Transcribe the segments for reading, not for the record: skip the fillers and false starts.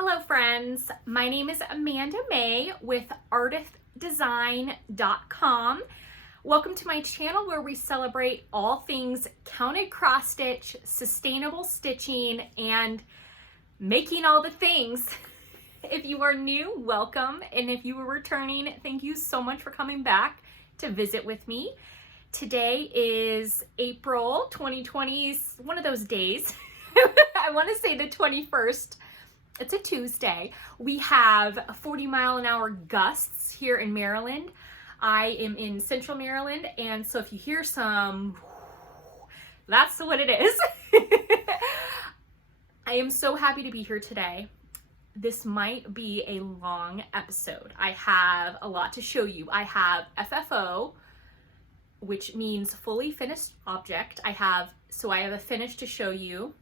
Hello friends, my name is Amanda Mae with ardithdesign.com. Welcome to my channel where we celebrate all things counted cross stitch, sustainable stitching, and making all the things. If you are new, welcome, and if you are returning, thank you so much for coming back to visit with me. Today is April 2020, one of those days. I want to say the 21st. It's a Tuesday. We have 40-mile-an-hour gusts here in Maryland. I am in central Maryland, and so if you hear some, that's what it is. I am so happy to be here today. This might be a long episode. I have a lot to show you. I have FFO, which means fully finished object. I have a finish to show you.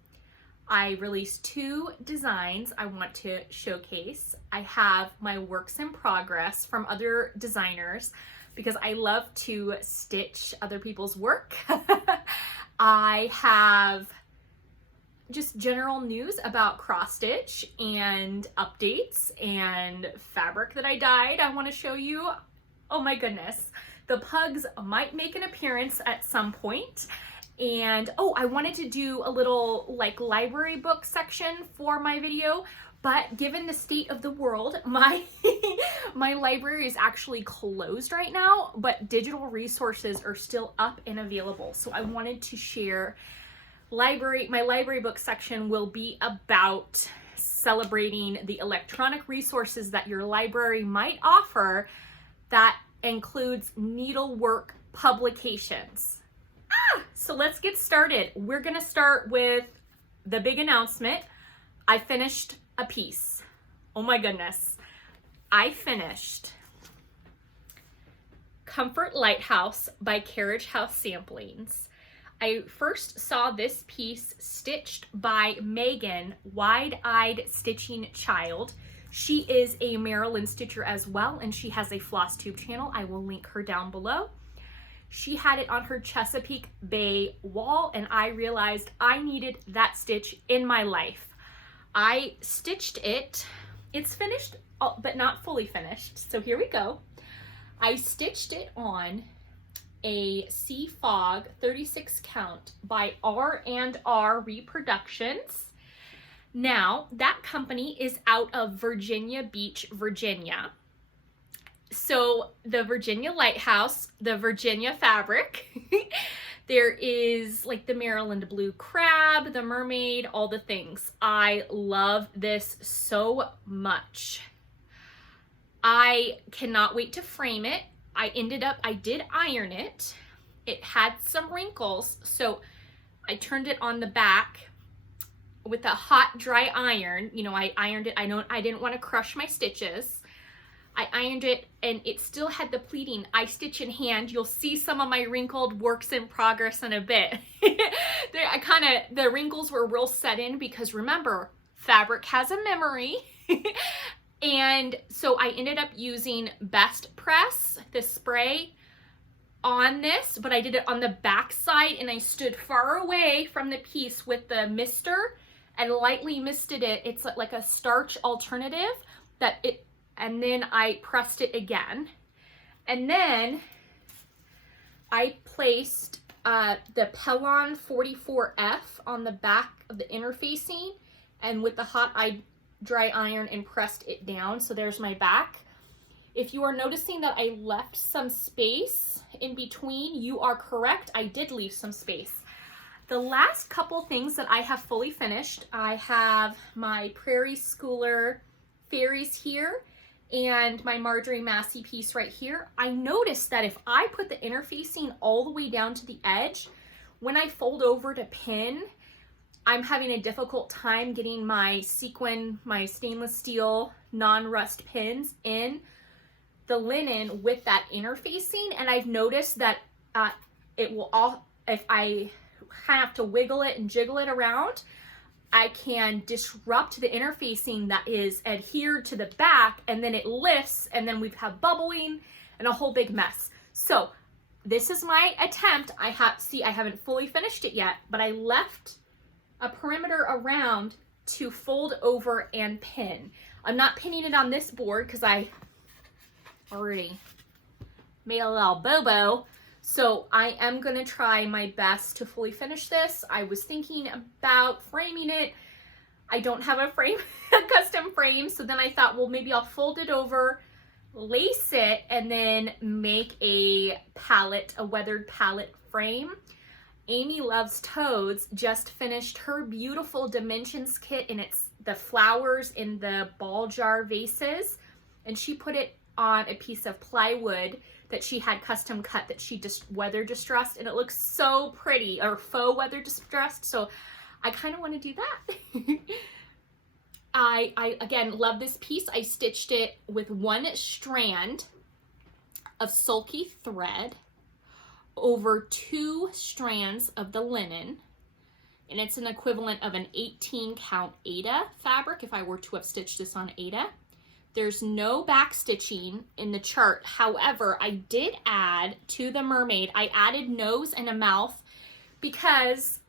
I released 2 designs I want to showcase. I have my works in progress from other designers because I love to stitch other people's work. I have just general news about cross stitch and updates and fabric that I dyed I want to show you. Oh my goodness. The pugs might make an appearance at some point. And I wanted to do a little like library book section for my video, but given the state of the world, my library is actually closed right now, but digital resources are still up and available. So I wanted to share my library book section will be about celebrating the electronic resources that your library might offer that includes needlework publications. So let's get started. We're gonna start with the big announcement. I finished a piece. Oh my goodness. I finished Comfort Lighthouse by Carriage House Samplings. I first saw this piece stitched by Megan, Wide-Eyed Stitching Child. She is a Maryland stitcher as well, and she has a Flosstube channel. I will link her down below. She had it on her Chesapeake Bay wall, and I realized I needed that stitch in my life. I stitched it. It's finished, but not fully finished. So here we go. I stitched it on a Sea Fog 36 count by R&R Reproductions. Now, that company is out of Virginia Beach, Virginia. So the Virginia Lighthouse, the Virginia fabric, there is like the Maryland Blue Crab, the Mermaid, all the things. I love this so much. I cannot wait to frame it. I did iron it. It had some wrinkles, so I turned it on the back with a hot, dry iron. You know, I ironed it. I didn't want to crush my stitches. I ironed it and it still had the pleating. I stitch in hand. You'll see some of my wrinkled works in progress in a bit. The wrinkles were real set in because remember, fabric has a memory. And so I ended up using Best Press, the spray on this, but I did it on the back side and I stood far away from the piece with the mister and lightly misted it. It's like a starch alternative and then I pressed it again. And then I placed the Pellon 44F on the back of the interfacing and with the hot dry iron and pressed it down. So there's my back. If you are noticing that I left some space in between, you are correct. I did leave some space. The last couple things that I have fully finished, I have my Prairie Schooler fairies here and my Marjorie Massey piece right here. I noticed that if I put the interfacing all the way down to the edge, when I fold over to pin, I'm having a difficult time getting my sequin, my stainless steel non-rust pins in the linen with that interfacing. And I've noticed that it will if I have to wiggle it and jiggle it around, I can disrupt the interfacing that is adhered to the back, and then it lifts, and then we have bubbling and a whole big mess. So this is my attempt. I haven't fully finished it yet, but I left a perimeter around to fold over and pin. I'm not pinning it on this board because I already made a little bobo. So I am gonna try my best to fully finish this. I was thinking about framing it. I don't have a frame, a custom frame. So then I thought, well, maybe I'll fold it over, lace it, and then make a palette, a weathered palette frame. Amy Loves Toads just finished her beautiful dimensions kit, and it's the flowers in the ball jar vases. And she put it on a piece of plywood that she had custom cut that she just weather distressed, and it looks so pretty, or faux weather distressed. So I kind of want to do that. I again love this piece. I stitched it with one strand of sulky thread over 2 strands of the linen, and it's an equivalent of an 18 count Aida fabric if I were to have stitched this on Aida. There's no back stitching in the chart. However, I did add to the mermaid, I added nose and a mouth because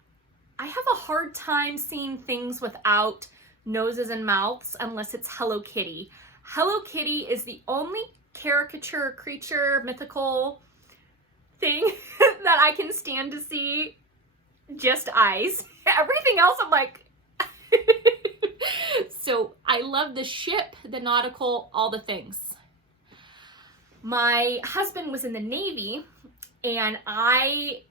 I have a hard time seeing things without noses and mouths unless it's Hello Kitty. Hello Kitty is the only caricature, creature, mythical thing that I can stand to see just eyes. Everything else I'm like, so I love the ship, the nautical, all the things. My husband was in the Navy, and I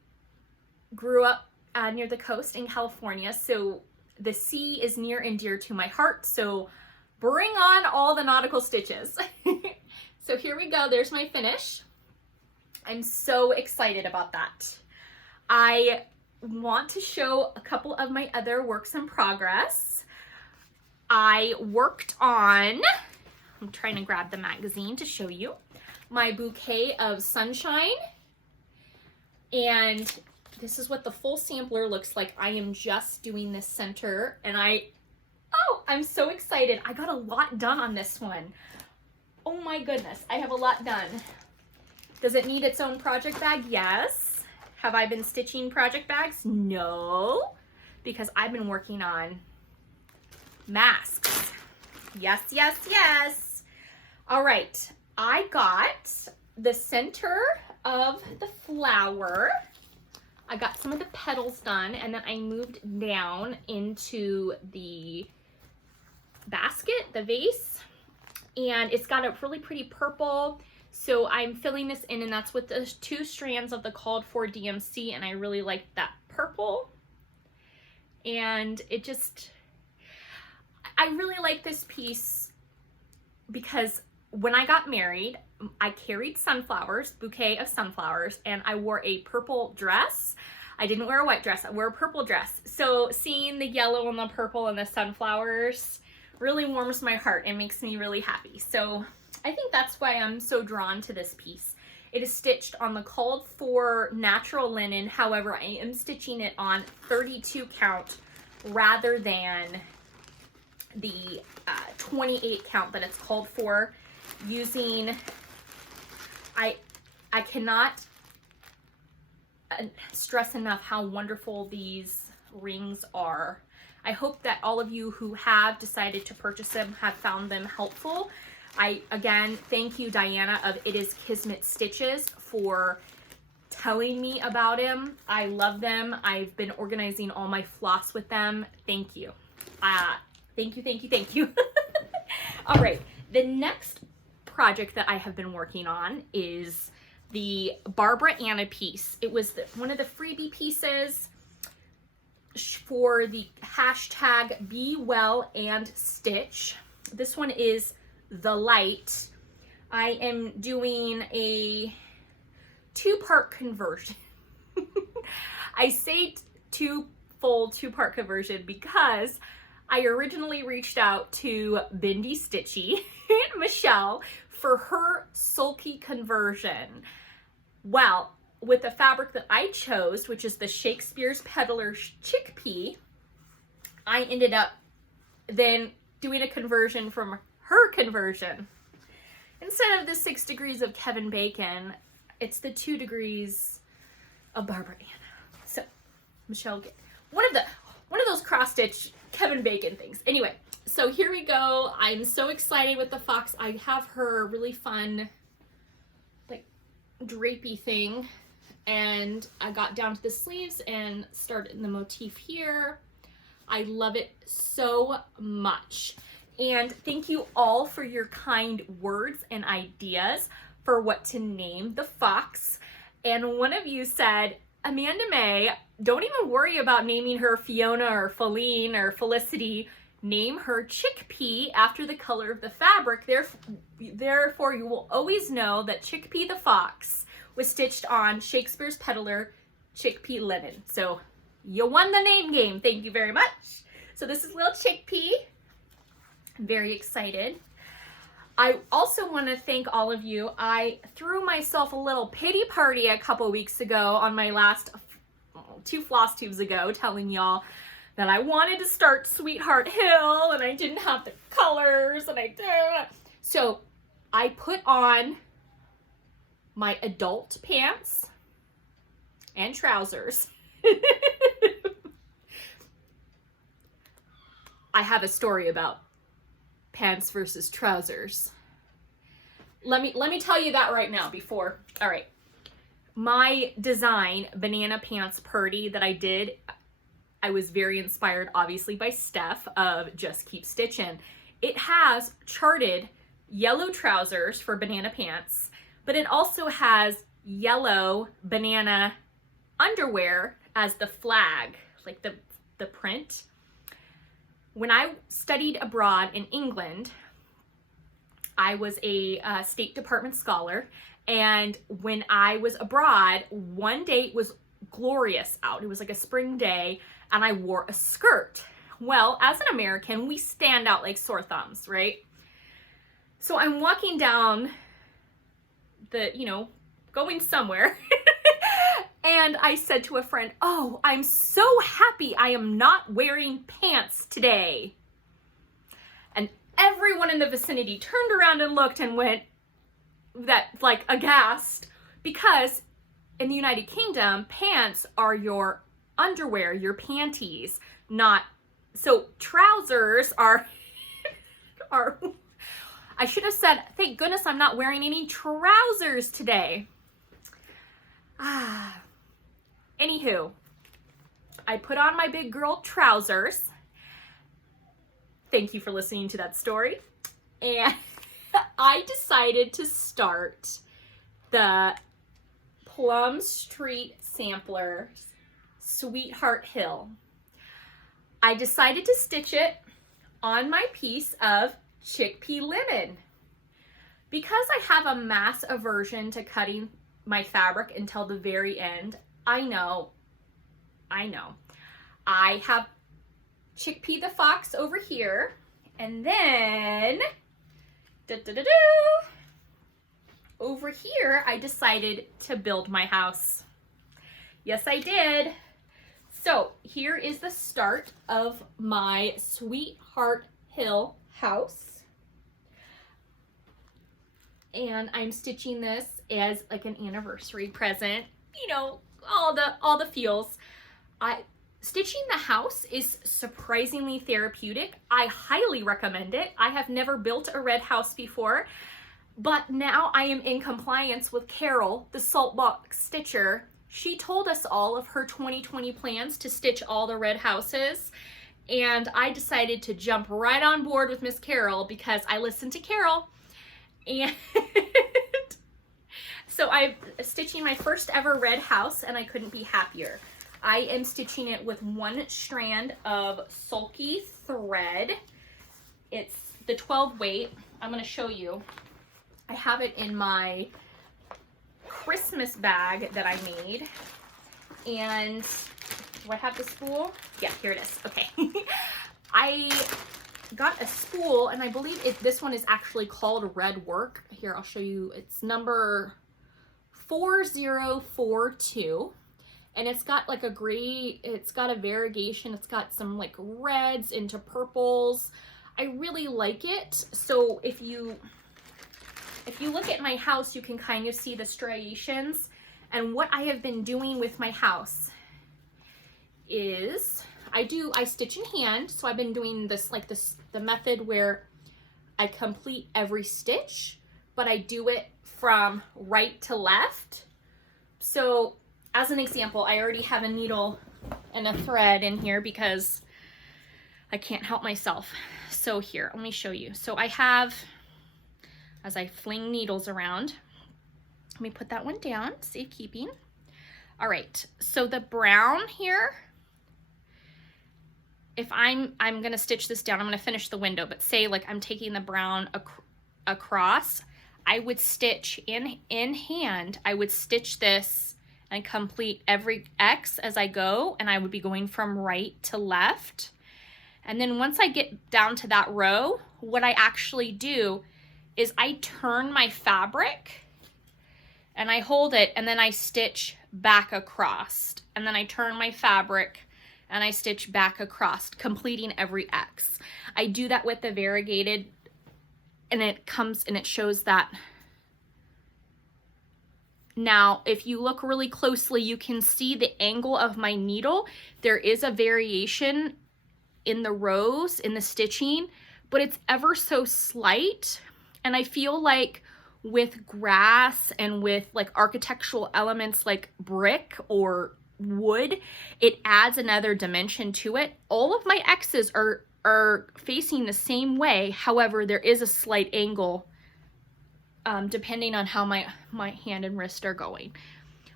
grew up near the coast in California, so the sea is near and dear to my heart, so bring on all the nautical stitches. So here we go, there's my finish. I'm so excited about that. I want to show a couple of my other works in progress. I worked on, I'm trying to grab the magazine to show you, my bouquet of sunshine. And this is what the full sampler looks like. I am just doing this center, and I'm so excited. I got a lot done on this one. Oh my goodness, I have a lot done. Does it need its own project bag? Yes. Have I been stitching project bags? No, because I've been working on masks. Yes, yes, yes. All right, I got the center of the flower. I got some of the petals done, and then I moved down into the basket, the vase, and it's got a really pretty purple. So I'm filling this in, and that's with the 2 strands of the called for DMC, and I really like that purple. And it just, I really like this piece because when I got married, I carried sunflowers, bouquet of sunflowers, and I wore a purple dress. I didn't wear a white dress, I wore a purple dress. So seeing the yellow and the purple and the sunflowers really warms my heart and makes me really happy. So I think that's why I'm so drawn to this piece. It is stitched on the called for natural linen. However, I am stitching it on 32 count rather than the 28 count that it's called for, using, I cannot stress enough how wonderful these rings are. I hope that all of you who have decided to purchase them have found them helpful. I, again, thank you, Diana of It Is Kismet Stitches, for telling me about them. I love them. I've been organizing all my floss with them. Thank you. Thank you, thank you, thank you. All right, the next project that I have been working on is the Barbara Anna piece. It was one of the freebie pieces for the hashtag Be Well and Stitch. This one is The Light. I am doing a 2-part conversion. I say two-fold 2-part conversion because I originally reached out to Bendy Stitchy, Michelle, for her sulky conversion. Well, with the fabric that I chose, which is the Shakespeare's Peddler Chickpea, I ended up then doing a conversion from her conversion. Instead of the 6 degrees of Kevin Bacon, it's the 2 degrees of Barbara Anna. So, Michelle, one of those cross stitch Kevin Bacon things. Anyway, so here we go. I'm so excited with the fox. I have her really fun, like, drapey thing. And I got down to the sleeves and started in the motif here. I love it so much. And thank you all for your kind words and ideas for what to name the fox. And one of you said, Amanda Mae, don't even worry about naming her Fiona or Feline or Felicity. Name her Chickpea after the color of the fabric. Therefore, you will always know that Chickpea the fox was stitched on Shakespeare's Peddler Chickpea linen. So you won the name game. Thank you very much. So this is little Chickpea. I'm very excited. I also want to thank all of you. I threw myself a little pity party a couple weeks ago on my last 2 floss tubes ago, telling y'all that I wanted to start Sweetheart Hill and I didn't have the colors and I didn't. So I put on my adult pants and trousers. I have a story about pants versus trousers. Let me tell you that right now before. All right. My design, Banana Pants Purdy, that I did, I was very inspired, obviously, by Steph of Just Keep Stitching. It has charted yellow trousers for banana pants, but it also has yellow banana underwear as the flag, like the print. When I studied abroad in England, I was a State Department scholar, and when I was abroad, one day it was glorious out. It was like a spring day, and I wore a skirt. Well, as an American, we stand out like sore thumbs, right? So I'm walking down going somewhere, and I said to a friend, oh, I'm so happy I am not wearing pants today. And everyone in the vicinity turned around and looked and went aghast, because in the United Kingdom, pants are your underwear, your panties, not, so trousers are, I should have said, thank goodness I'm not wearing any trousers today. Anywho, I put on my big girl trousers. Thank you for listening to that story. And I decided to start the Plum Street Sampler Sweetheart Hill. I decided to stitch it on my piece of chickpea linen. Because I have a mass aversion to cutting my fabric until the very end, I know. I have Chickpea the fox over here, and then over here I decided to build my house. Yes, I did. So here is the start of my Sweetheart Hill house, and I'm stitching this as like an anniversary present, you know, all the feels. Stitching the house is surprisingly therapeutic. I highly recommend it. I have never built a red house before, but now I am in compliance with Carol, the Saltbox Stitcher. She told us all of her 2020 plans to stitch all the red houses, and I decided to jump right on board with Miss Carol because I listened to Carol. And so I'm stitching my first ever red house, and I couldn't be happier. I am stitching it with one strand of sulky thread. It's the 12 weight. I'm going to show you. I have it in my Christmas bag that I made. And do I have the spool? Yeah, here it is. Okay. I got a spool, and I believe this one is actually called Red Work. Here, I'll show you. It's number 4042. And it's got like a gray, it's got a variegation, it's got some like reds into purples. I really like it. So if you look at my house, you can kind of see the striations. And what I have been doing with my house is I stitch in hand. So I've been doing this, like the method where I complete every stitch, but I do it from right to left. So as an example, I already have a needle and a thread in here because I can't help myself. So here, let me show you. So I have, as I fling needles around, let me put that one down, safekeeping. All right, so the brown here, if I'm gonna stitch this down, I'm gonna finish the window, but say like I'm taking the brown across, I would stitch in hand, I would stitch this and complete every X as I go, and I would be going from right to left. And then once I get down to that row, what I actually do is I turn my fabric and I hold it, and then I stitch back across, and then I turn my fabric and I stitch back across, completing every X. I do that with the variegated, and it comes and it shows that. Now, if you look really closely, you can see the angle of my needle. There is a variation in the rows, in the stitching, but it's ever so slight. And I feel like with grass and with like architectural elements like brick or wood, it adds another dimension to it. All of my X's are facing the same way. However, there is a slight angle depending on how my hand and wrist are going.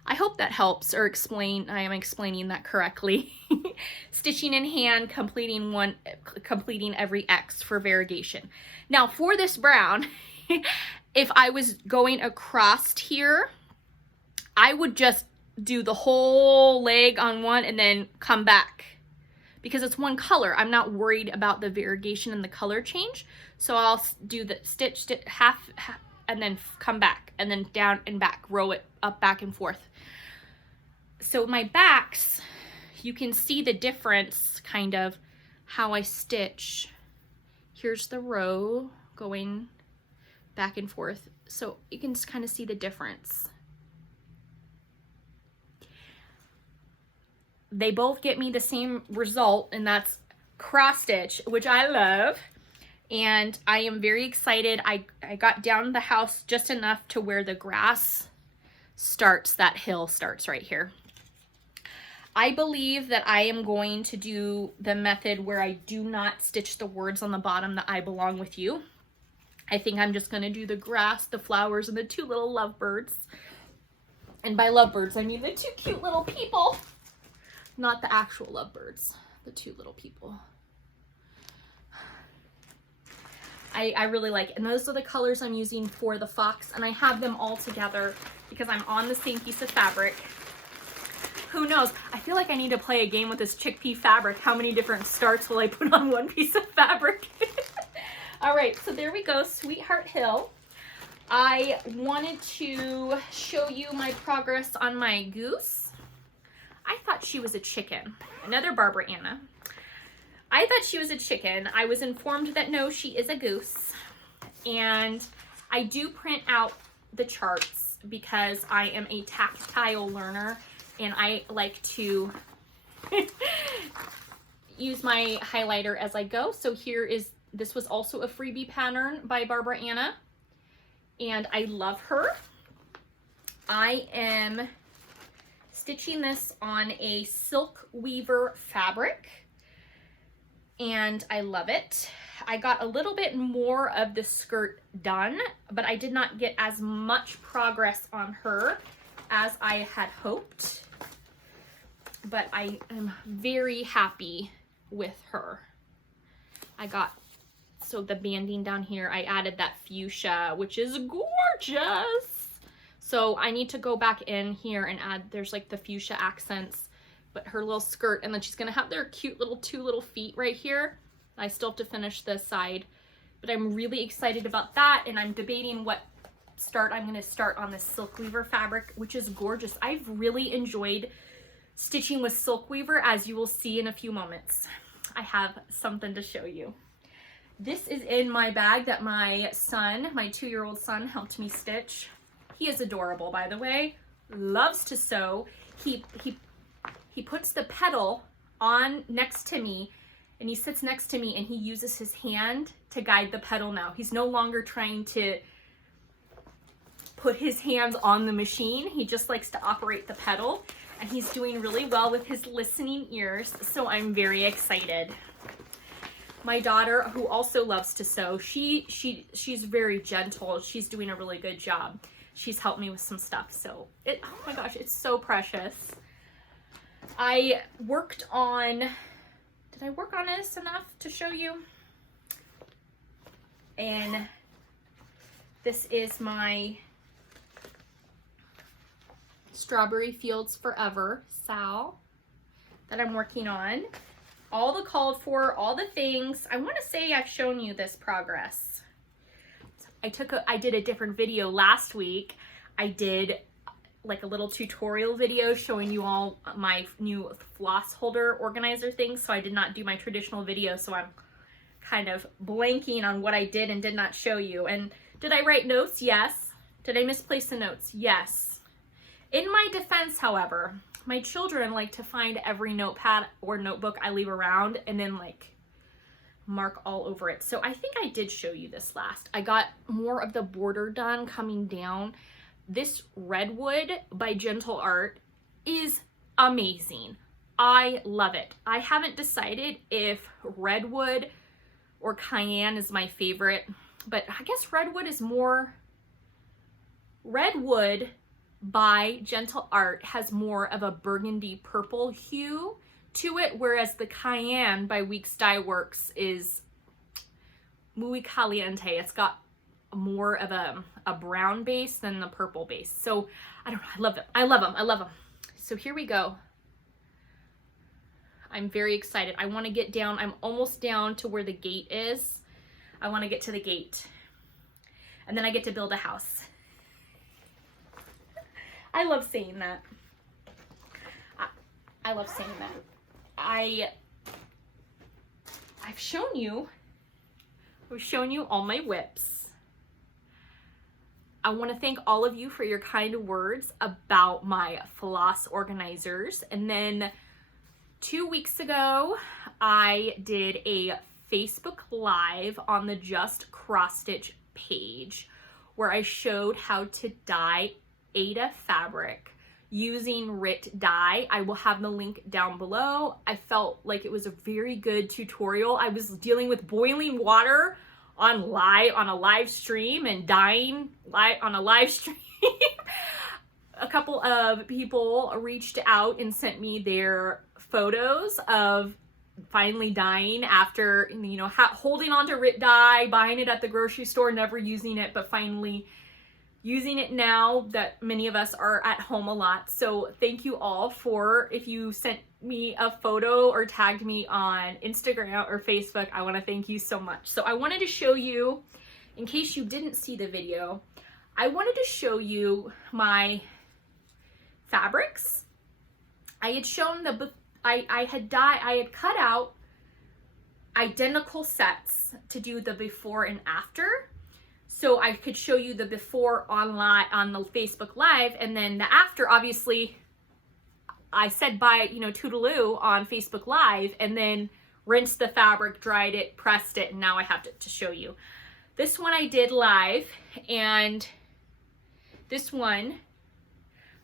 I hope that helps, or I am explaining that correctly. Stitching in hand, completing every X for variegation. Now for this brown, if I was going across here, I would just do the whole leg on one and then come back. Because it's one color, I'm not worried about the variegation and the color change. So I'll do the stitch half, and then come back, and then down and back, row it up, back and forth. So my backs, you can see the difference, kind of how I stitch. Here's the row going back and forth. So you can just kind of see the difference. They both get me the same result, and that's cross stitch, which I love. And I am very excited. I got down the house just enough to where the grass starts, that hill starts right here. I believe that I am going to do the method where I do not stitch the words on the bottom, that I belong with you. I think I'm just gonna do the grass, the flowers, and the two little lovebirds. And by lovebirds, I mean the two cute little people, not the actual lovebirds, the two little people. I really like it. And those are the colors I'm using for the fox, and I have them all together because I'm on the same piece of fabric. Who knows? I feel like I need to play a game with this chickpea fabric. How many different starts will I put on one piece of fabric? All right, so there we go, Sweetheart Hill. I wanted to show you my progress on my goose. I thought she was a chicken. Another Barbara Anna. I thought she was a chicken. I was informed that no, she is a goose. And I do print out the charts because I am a tactile learner, and I like to use my highlighter as I go. So this was also a freebie pattern by Barbara Anna, and I love her. I am stitching this on a silk weaver fabric, and I love it. I got a little bit more of the skirt done, but I did not get as much progress on her as I had hoped. But I am very happy with her. So the banding down here, I added that fuchsia, which is gorgeous. So I need to go back in here and add, there's like the fuchsia accents, but her little skirt, and then she's gonna have their cute little two little feet right here. I still have to finish this side, but I'm really excited about that, and I'm debating what start I'm gonna start on this silk weaver fabric, which is gorgeous. I've really enjoyed stitching with silk weaver, as you will see in a few moments. I have something to show you. This is in my bag that my son, my 2-year-old son, helped me stitch. He is adorable, by the way. Loves to sew. He puts the petal on next to me, and he sits next to me and he uses his hand to guide the pedal now. He's no longer trying to put his hands on the machine. He just likes to operate the pedal, and he's doing really well with his listening ears, so I'm very excited. My daughter, who also loves to sew, she's very gentle. She's doing a really good job. She's helped me with some stuff, so oh my gosh, it's so precious. I worked on, did I work on this enough to show you? And this is my Strawberry Fields Forever SAL that I'm working on. All the called for, all the things. I want to say I've shown you this progress. I did a different video last week. I did like a little tutorial video showing you all my new floss holder organizer things. So I did not do my traditional video, so I'm kind of blanking on what I did and did not show you. And did I write notes? Yes. Did I misplace the notes? Yes. In my defense, however, my children like to find every notepad or notebook I leave around and then like mark all over it. So I think I did show you this last. I got more of the border done coming down. This Redwood by Gentle Art is amazing. I love it. I haven't decided if Redwood or Cayenne is my favorite, but I guess Redwood is more, Redwood by Gentle Art has more of a burgundy purple hue to it, whereas the Cayenne by Weeks Dye Works is muy caliente. It's got more of a brown base than the purple base. So I don't know, I love them. I love them. I love them. So here we go. I'm very excited. I want to get down. I'm almost down to where the gate is. I want to get to the gate. And then I get to build a house. I love saying that. I love saying that. I've shown you all my WIPS. I want to thank all of you for your kind words about my floss organizers. And then 2 weeks ago, I did a Facebook Live on the Just CrossStitch page where I showed how to dye Aida fabric using RIT dye. I will have the link down below. I felt like it was a very good tutorial. I was dealing with boiling water on a live stream and dyeing on a live stream. A couple of people reached out and sent me their photos of finally dyeing after, you know, holding on to RIT dye, buying it at the grocery store, never using it, but finally using it now that many of us are at home a lot. So thank you all for, if you sent me a photo or tagged me on Instagram or Facebook, I want to thank you so much. So I wanted to show you, in case you didn't see the video, I wanted to show you my fabrics. I had shown I had cut out identical sets to do the before and after. So I could show you the before online on the Facebook Live, and then the after, obviously, I said bye, you know, toodaloo on Facebook Live, and then rinsed the fabric, dried it, pressed it, and now I have to show you. This one I did live, and this one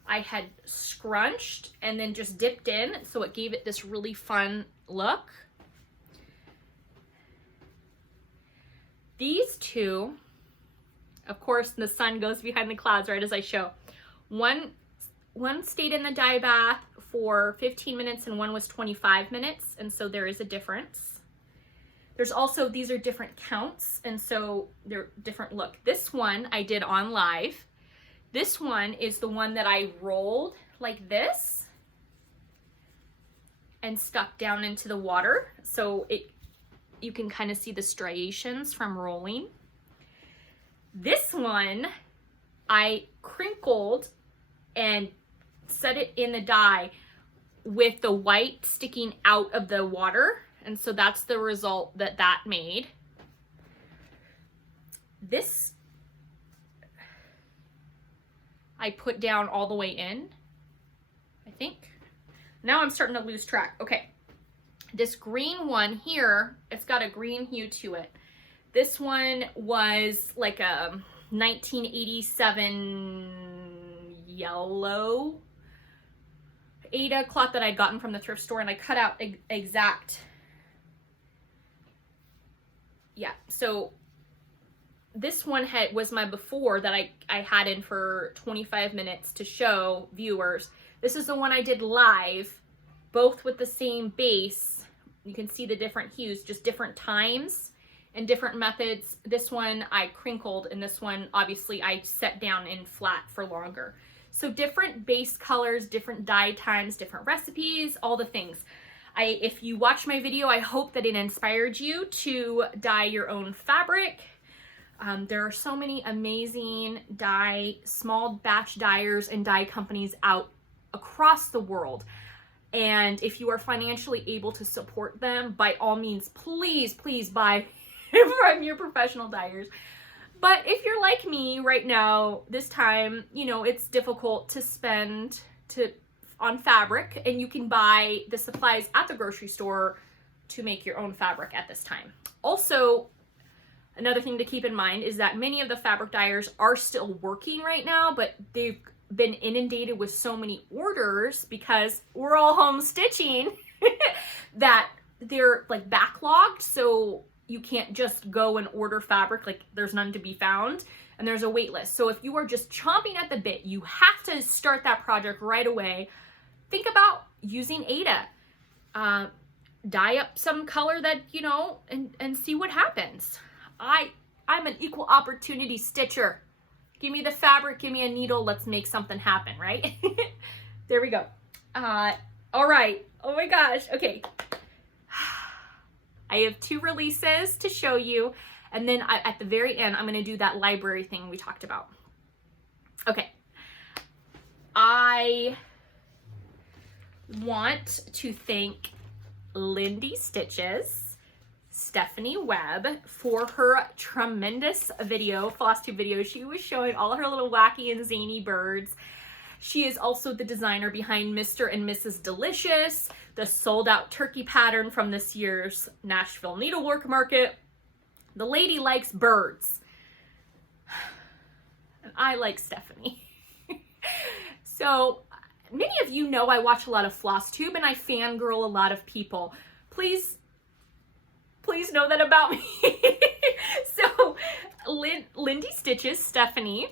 I had scrunched and then just dipped in, so it gave it this really fun look. These two, of course, the sun goes behind the clouds right as I show. One stayed in the dye bath for 15 minutes and one was 25 minutes, and so there is a difference. There's also, these are different counts, and so they're different look. This one I did on live. This one is the one that I rolled like this and stuck down into the water, so you can kind of see the striations from rolling. This one I crinkled and set it in the dye with the white sticking out of the water, and so that's the result that made. This I put down all the way in, I think. Now I'm starting to lose track. Okay, This green one here, it's got a green hue to it. This one was like a 1987 yellow Aida cloth that I'd gotten from the thrift store, and I cut out exact. Yeah, so this one was my before that I had in for 25 minutes to show viewers. This is the one I did live, both with the same base. You can see the different hues, just different times and different methods. This one I crinkled, and this one obviously I set down in flat for longer. So different base colors, different dye times, different recipes, all the things. If you watch my video, I hope that it inspired you to dye your own fabric. There are so many amazing small batch dyers and dye companies out across the world. And if you are financially able to support them, by all means, please, please buy from your professional dyers. But if you're like me right now, this time, you know, it's difficult to spend on fabric, and you can buy the supplies at the grocery store to make your own fabric at this time. Also, another thing to keep in mind is that many of the fabric dyers are still working right now, but they've been inundated with so many orders because we're all home stitching that they're like backlogged, so you can't just go and order fabric, like there's none to be found, and there's a wait list. So if you are just chomping at the bit, you have to start that project right away. Think about using Aida. Dye up some color that, you know, and see what happens. I'm an equal opportunity stitcher. Give me the fabric, give me a needle, let's make something happen, right? There we go. All right, oh my gosh, okay. I have 2 releases to show you, and then at the very end, I'm gonna do that library thing we talked about. Okay, I want to thank Lindy Stitches, Stephanie Webb, for her tremendous video, Flosstube video. She was showing all her little wacky and zany birds. She is also the designer behind Mr. and Mrs. Delicious, the sold out turkey pattern from this year's Nashville Needlework Market. The lady likes birds. And I like Stephanie. So many of you know I watch a lot of Flosstube and I fangirl a lot of people. Please know that about me. So Lindy Stitches, Stephanie,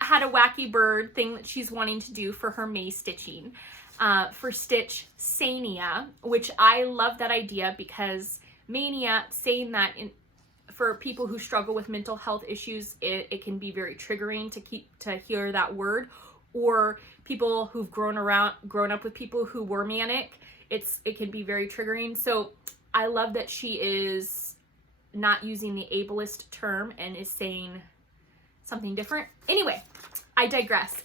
had a wacky bird thing that she's wanting to do for her May stitching for Stitch Sania, which I love that idea because mania, saying that for people who struggle with mental health issues, it can be very triggering to hear that word, or people who've grown up with people who were manic, it can be very triggering. So I love that she is not using the ableist term and is saying something different. Anyway, I digress.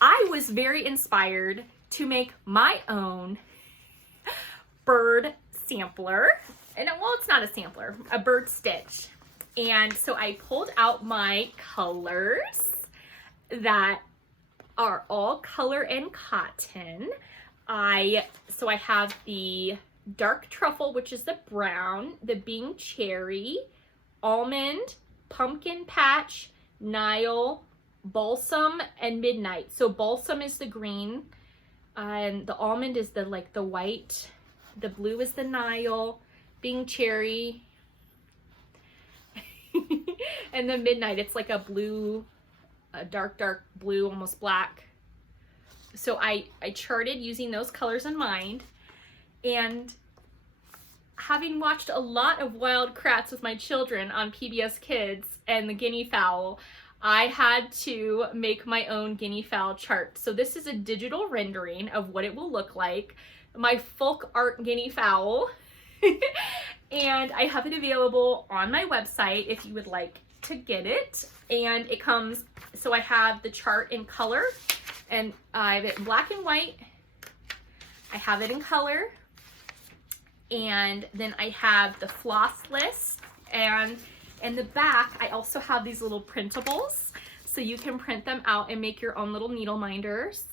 I was very inspired to make my own bird sampler. And well, it's not a sampler, a bird stitch. And so I pulled out my colors that are all color and cotton. So I have the dark truffle, which is the brown, the Bing cherry, almond, pumpkin patch, Nile, balsam, and midnight. So balsam is the green, and the almond is the white, the blue is the Nile, Bing cherry, and the midnight, it's like a blue, a dark blue, almost black. So I charted using those colors in mind. And having watched a lot of Wild Kratts with my children on PBS Kids and the guinea fowl, I had to make my own guinea fowl chart. So this is a digital rendering of what it will look like. My folk art guinea fowl. And I have it available on my website if you would like to get it. And it comes, so I have the chart in color, and I have it in black and white. I have it in color. And then I have the floss list, and in the back I also have these little printables, so you can print them out and make your own little needle minders.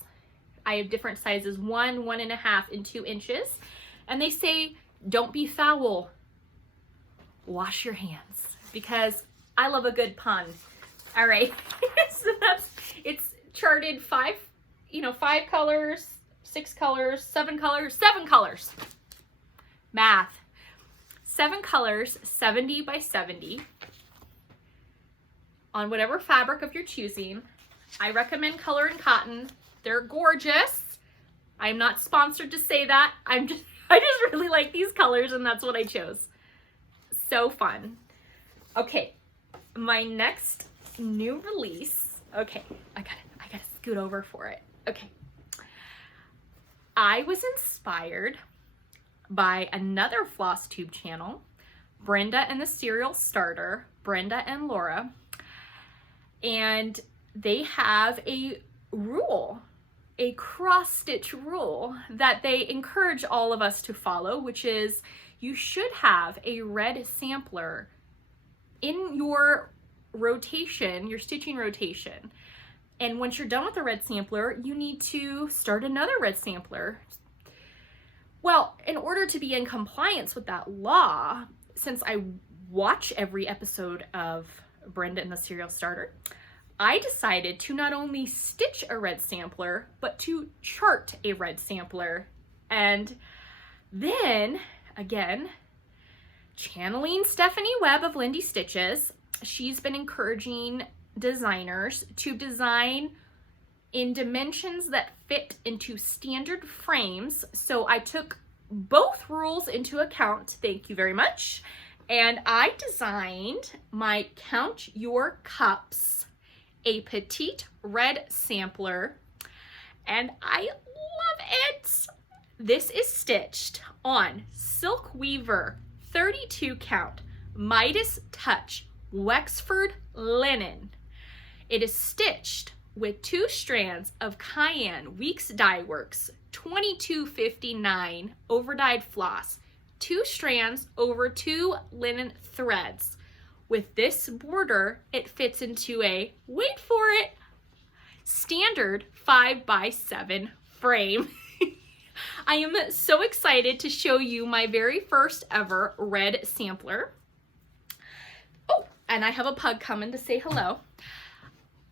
I have different sizes, 1, 1.5, and 2 inches, and they say don't be foul. Wash your hands, because I love a good pun. All right, so it's charted 5 colors, 6 colors, 7 colors. Math. 7 colors, 70 by 70 on whatever fabric of your choosing. I recommend color and cotton. They're gorgeous. I'm not sponsored to say that. I just really like these colors, and that's what I chose. So fun. Okay, my next new release. Okay, I gotta scoot over for it. Okay. I was inspired by another Flosstube channel, Brenda and the Serial Starter, Brenda and Laura, and they have a rule, a cross-stitch rule that they encourage all of us to follow, which is you should have a red sampler in your rotation, your stitching rotation. And once you're done with the red sampler, you need to start another red sampler. Well, in order to be in compliance with that law, since I watch every episode of Brenda and the Serial Starter, I decided to not only stitch a red sampler, but to chart a red sampler. And then, again, channeling Stephanie Webb of Lindy Stitches, she's been encouraging designers to design in dimensions that fit into standard frames. So I took both rules into account, thank you very much, and I designed my Count Your Cups, a petite red sampler, and I love it. This is stitched on Silk Weaver 32 count Midas Touch Wexford linen. It is stitched with 2 strands of Cayenne Weeks Dye Works 2259 overdyed floss, 2 strands over 2 linen threads. With this border, it fits into a, wait for it, standard 5 by 7 frame. I am so excited to show you my very first ever red sampler. Oh, and I have a pug coming to say hello.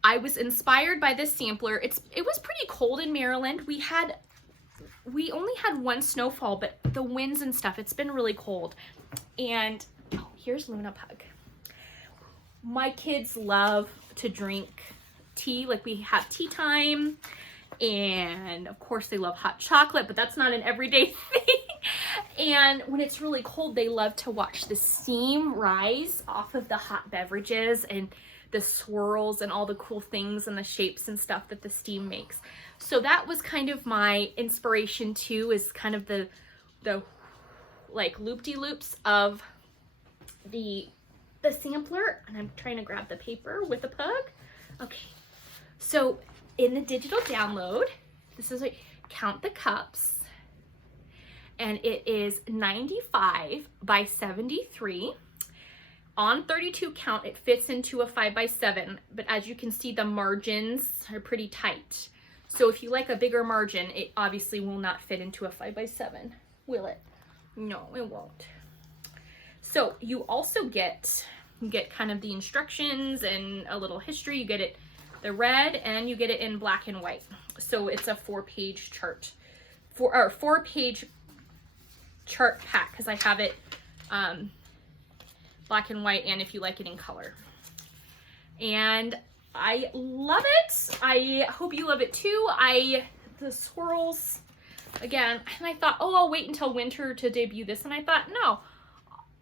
I was inspired by this sampler. It was pretty cold in Maryland. We only had 1 snowfall, but the winds and stuff, it's been really cold. And oh, here's Luna Pug. My kids love to drink tea, like we have tea time, and of course they love hot chocolate, but that's not an everyday thing. And when it's really cold, they love to watch the steam rise off of the hot beverages and the swirls and all the cool things and the shapes and stuff that the steam makes. So that was kind of my inspiration too, is kind of the like loop-de-loops of the sampler. And I'm trying to grab the paper with the pug. Okay, so in the digital download, this is like Count the Cups, and it is 95 by 73. On 32 count, it fits into a 5 by 7, but as you can see, the margins are pretty tight. So if you like a bigger margin, it obviously will not fit into a 5 by 7, will it? No, it won't. So you also get kind of the instructions and a little history. You get it the red, and you get it in black and white. So it's a 4-page chart, 4-page chart pack, because I have it black and white, and if you like it in color. And I love it. I hope you love it too. The swirls, again, and I thought, oh, I'll wait until winter to debut this, and I thought, no,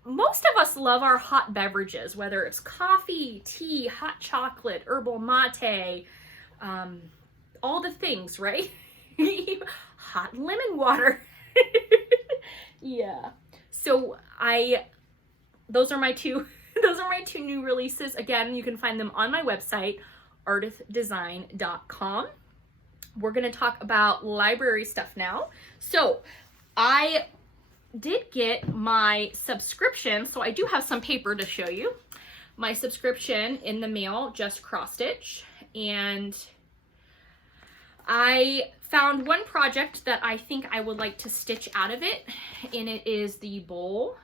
most of us love our hot beverages, whether it's coffee, tea, hot chocolate, herbal mate, all the things, right? Hot lemon water. Yeah. So those are my two new releases. Again, you can find them on my website, ardithdesign.com. We're going to talk about library stuff now. So I did get my subscription, so I do have some paper to show you. My subscription in the mail, Just CrossStitch, and I found one project that I think I would like to stitch out of it, and it is the bowl,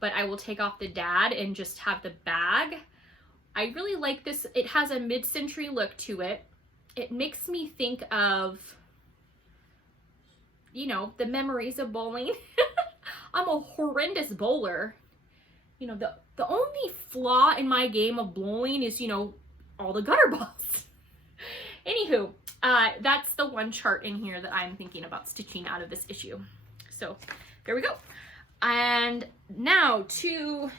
but I will take off the dad and just have the bag. I really like this. It has a mid-century look to it. It makes me think of, you know, the memories of bowling. I'm a horrendous bowler. You know, the only flaw in my game of bowling is, you know, all the gutter balls. Anywho, that's the one chart in here that I'm thinking about stitching out of this issue. So there we go. And now to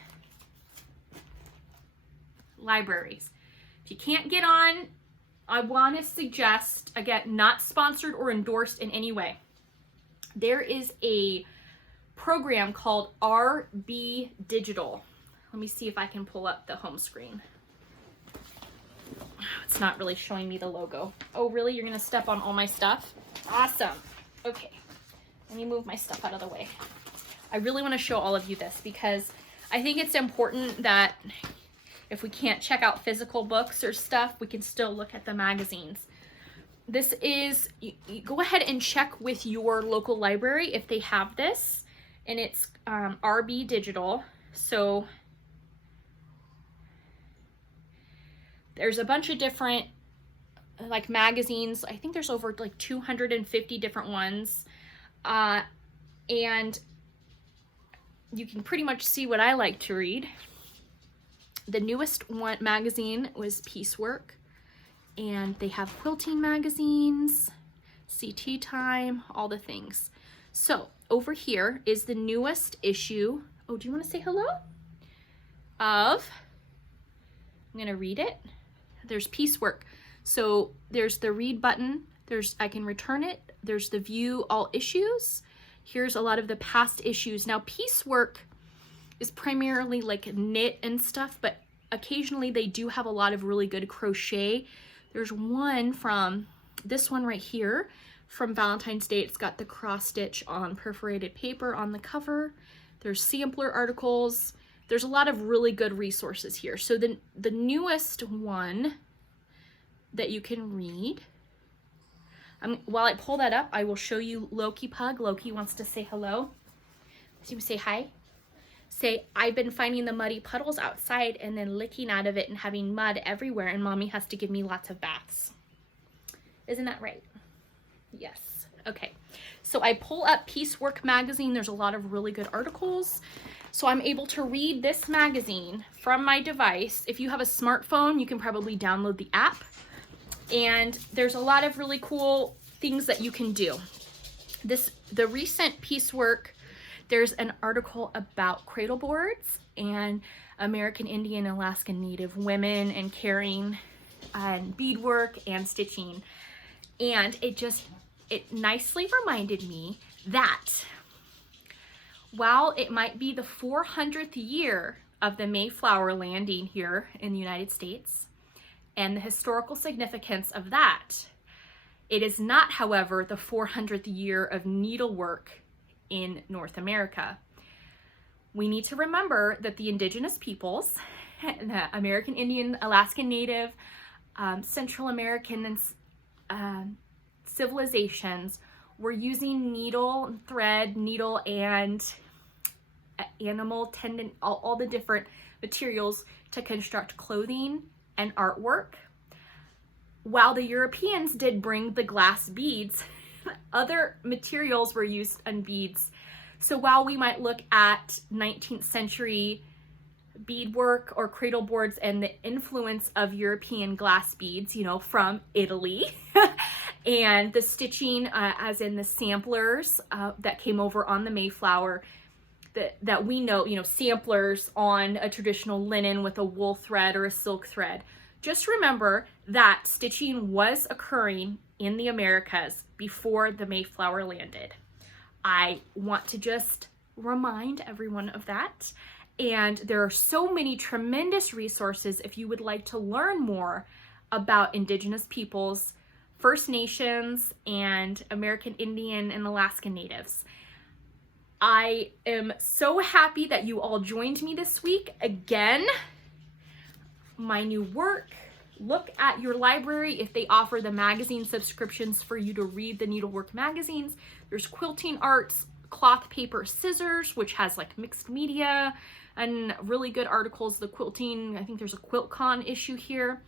libraries. If you can't get on, I want to suggest, again, not sponsored or endorsed in any way. There is a program called RB Digital. Let me see if I can pull up the home screen. It's not really showing me the logo. Oh, really? You're gonna step on all my stuff? Awesome. Okay, let me move my stuff out of the way. I really want to show all of you this because I think it's important that if we can't check out physical books or stuff, we can still look at the magazines. This is, you go ahead and check with your local library if they have this, and it's RB Digital. So there's a bunch of different like magazines. I think there's over like 250 different ones, and you can pretty much see what I like to read. The newest one magazine was Piecework, and they have quilting magazines, CT Time, all the things. So over here is the newest issue. Oh, do you want to say hello? I'm gonna read it. There's Piecework. So there's the read button. I can return it. There's the view all issues. Here's a lot of the past issues. Now Piecework is primarily like knit and stuff, but occasionally they do have a lot of really good crochet. There's one from this one right here from Valentine's Day. It's got the cross stitch on perforated paper on the cover. There's sampler articles. There's a lot of really good resources here. So the newest one that you can read, while I pull that up, I will show you Loki Pug. Loki wants to say hello. So you say hi. Say, I've been finding the muddy puddles outside and then licking out of it and having mud everywhere, and mommy has to give me lots of baths. Isn't that right? Yes. Okay. So I pull up Piecework magazine. There's a lot of really good articles. So I'm able to read this magazine from my device. If you have a smartphone, you can probably download the app. And there's a lot of really cool things that you can do. The recent Piecework, there's an article about cradle boards and American Indian and Alaskan Native women and caring and beadwork and stitching. And it nicely reminded me that while it might be the 400th year of the Mayflower landing here in the United States and the historical significance of that, it is not, however, the 400th year of needlework in North America. We need to remember that the indigenous peoples, the American Indian, Alaskan Native, Central American civilizations were using needle, thread, needle, and animal tendon, all the different materials to construct clothing and artwork. While the Europeans did bring the glass beads, other materials were used on beads. So while we might look at 19th century beadwork or cradle boards and the influence of European glass beads, you know, from Italy, and the stitching, as in the samplers that came over on the Mayflower, that we know, you know, samplers on a traditional linen with a wool thread or a silk thread. Just remember that stitching was occurring in the Americas before the Mayflower landed. I want to just remind everyone of that. And there are so many tremendous resources if you would like to learn more about Indigenous peoples, First Nations, and American Indian and Alaskan Natives. I am so happy that you all joined me this week. Again, my new work, Look at your library if they offer the magazine subscriptions for you to read the Needlework magazines. There's Quilting Arts, Cloth Paper Scissors, which has like mixed media and really good articles. The quilting, I think there's a QuiltCon issue here.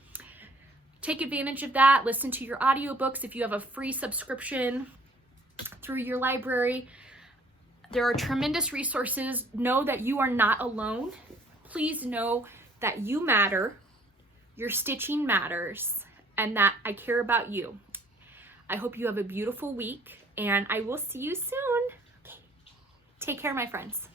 Take advantage of that. Listen to your audiobooks if you have a free subscription through your library. There are tremendous resources. Know that you are not alone. Please know that you matter, your stitching matters, and that I care about you. I hope you have a beautiful week, and I will see you soon. Okay. Take care, my friends.